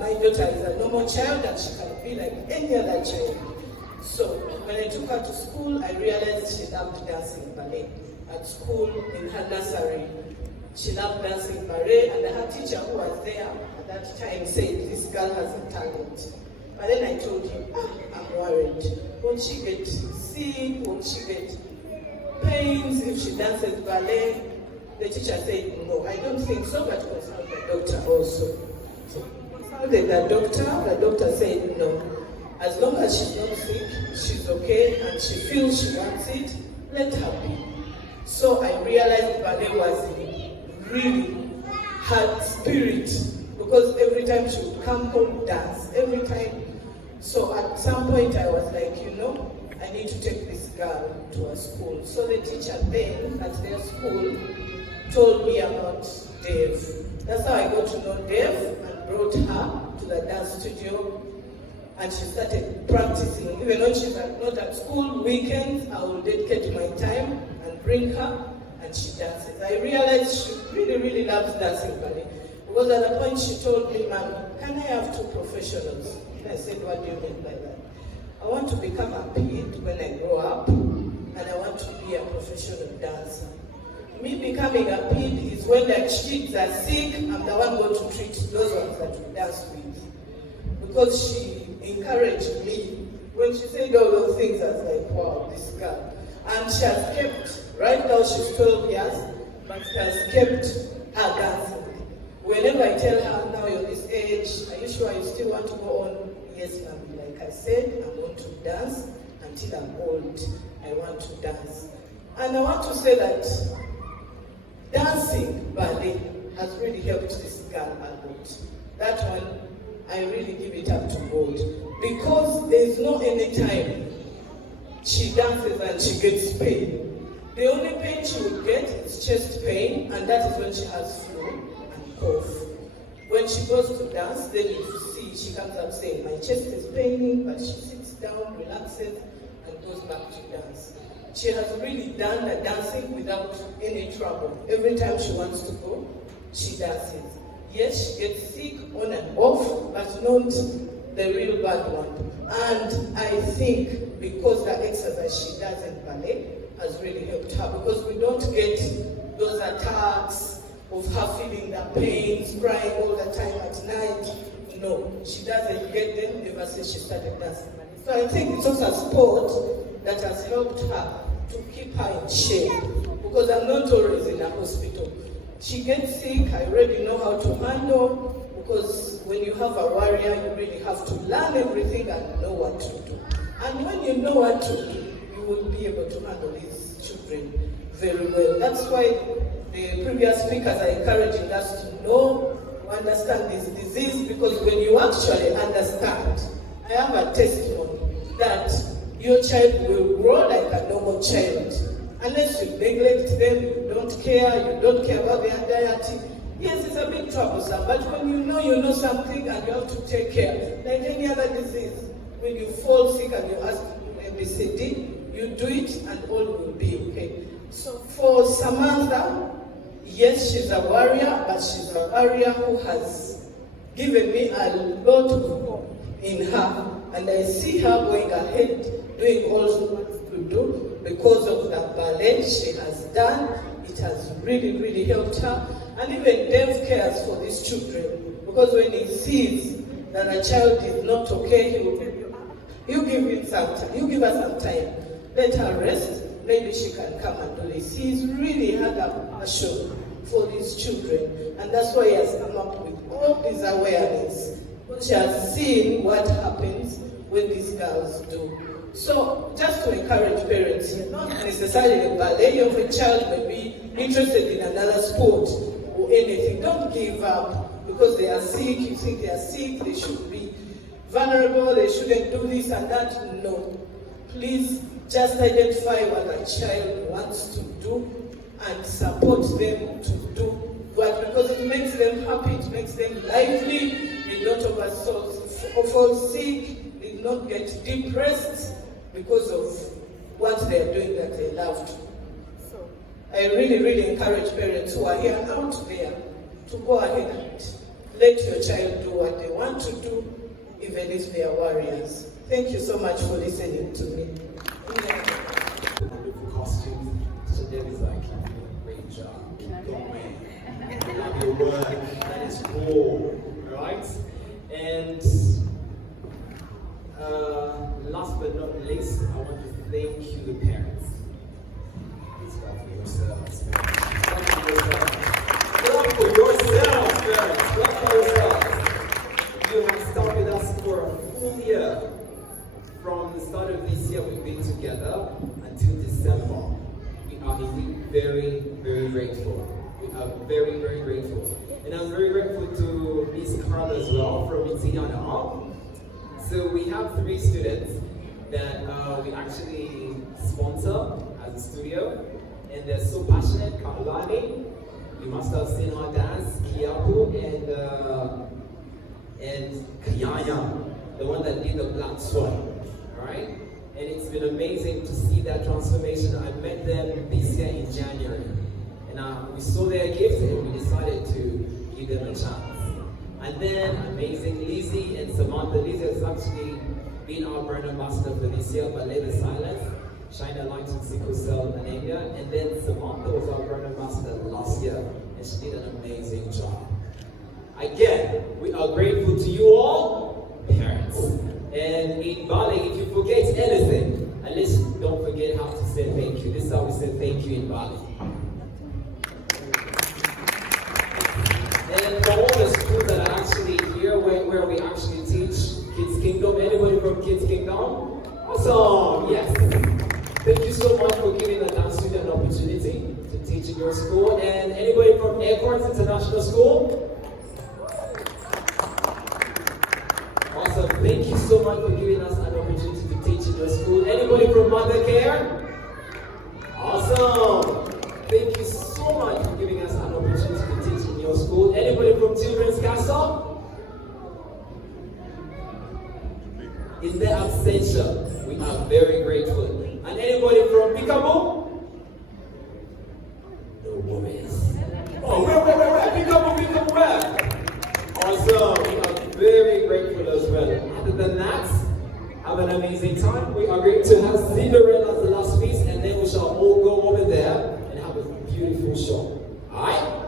my daughter is a normal child and she can be like any other child. So when I took her to school, I realized she loved dancing ballet. At school, in her nursery, she loved dancing ballet, and her teacher who was there at that time said, this girl has a talent. But then I told him, I'm worried. Won't she get sick? Won't she get pains if she dances ballet? The teacher said, no, I don't think so, but consult the doctor also. So consulted the doctor said, no. As long as she's not sick, she's okay, and she feels she wants it, let her be. So I realized ballet was really her spirit, because every time she would come home, dance, every time. So at some point I was like, I need to take this girl to a school. So the teacher then at their school told me about Dave. That's how I got to know Dave and brought her to the dance studio. And she started practicing. Even when she's not at school, weekends, I will dedicate my time and bring her, and she dances. I realized she really, really loves dancing ballet. Because at a point she told me, Mom, can I have two professionals? And I said, what do you mean by that? I want to become a PED when I grow up, and I want to be a professional dancer. Me becoming a PED is when the kids are sick, I'm the one going to treat those ones that we dance with. Because she encouraged me. When she said all those things, I was like, wow, this girl. And she has kept, right now she's 12 years, but she has kept her dancing. Whenever I tell her, now you're this age, are you sure you still want to go on? Yes, ma'am. Like I said, I want to dance until I'm old. I want to dance. And I want to say that dancing ballet has really helped this girl a lot. That one, I really give it up to God. Because there's no any time she dances and she gets pain. The only pain she would get is chest pain, and that is when she has flu and cough. When she goes to dance, then you see she comes up saying, my chest is paining, but she sits down, relaxes, and goes back to dance. She has really done the dancing without any trouble. Every time she wants to go, she dances. Yes, she gets sick on and off, but not the real bad one. And I think because the exercise she does in ballet has really helped her, because we don't get those attacks of her feeling the pains, crying all the time at night. No, she doesn't get them ever since she started dancing. So I think it's also a sport that has helped her to keep her in shape, because I'm not always in a hospital. She gets sick, I already know how to handle, because when you have a warrior, you really have to learn everything and know what to do. And when you know what to do, you will be able to handle these children very well. That's why the previous speakers are encouraging us to know, to understand this disease, because when you actually understand, I have a testimony that your child will grow like a normal child. Unless you neglect them, you don't care about their diet. Yes, it's a bit troublesome, but when you know something and you have to take care, like any other disease, when you fall sick and you ask ABCD, you do it and all will be okay. So for Samantha, yes, she's a warrior, but she's a warrior who has given me a lot of hope in her, and I see her going ahead, doing all she wants to do because of the ballet she has done. It has really, really helped her. And even Dave cares for these children, because when he sees that a child is not okay, he will tell you, give him some time, you give her some time, let her rest, maybe she can come and do this. He's really had a passion for these children, and that's why he has come up with all this awareness. She has seen what happens when these girls do. So just to encourage parents, not necessarily ballet, your child may be interested in another sport or anything. Don't give up because they are sick, you think they are sick, they should be vulnerable, they shouldn't do this and that. No. Please just identify what a child wants to do and support them to do what, because it makes them happy, it makes them lively, they don't fall sick, they not get depressed because of what they are doing that they love to. So I really, really encourage parents who are here out there to go ahead and Let your child do what they want to do, even if they are warriors. Thank you so much for listening to me. Wonderful costumes. So Debbie's like, you're doing a great job. Keep going. I love your work. That is cool. Alright? And last but not least, I want to thank you, the parents. Please clap for yourselves. Clap for yourselves. Clap for yourselves, parents. Clap for yourselves. You have stuck with us for a full year. From the start of this year, we've been together until December. We are indeed very, very grateful. We are very, very grateful. And I'm very grateful to Miss Carla as well from Uganda. So we have 3 students that we actually sponsor as a studio. And they're so passionate. Kalani, you must have seen her dance, Kiapu, and Kayanya, the one that did the Black Swan. Alright? And it's been amazing to see that transformation. I met them this year in January. And we saw their gifts and we decided to give them a chance. And then amazing Lizzie and Samantha. Lizzie has actually been our brand ambassador for this year, but Ballet the Silence, Shine a Light on Sickle Cell Anemia. And then Samantha was our brand ambassador last year and she did an amazing job. Again, we are grateful to you all, parents. And in Bali, if you forget anything, at least don't forget how to say thank you. This is how we say thank you in Bali. And for all the schools that are actually here, where we actually teach Kids Kingdom, anybody from Kids Kingdom? Awesome, yes. Thank you so much for giving the dance student an opportunity to teach in your school. And anybody from Acorns International School? Awesome. Thank you so much for giving us an opportunity to teach in your school. Anybody from Mother Care? Awesome. Thank you so much for giving us an opportunity to teach in your school. Anybody from Children's Castle? In their absentia, we are very grateful. And anybody from Peekaboo? No worries. Oh, where? Peekaboo, where? Awesome. We are very grateful as well. Other than that, have an amazing time. We are going to have Cinderella as the last piece, and then we shall all go over there and have a beautiful show. Alright?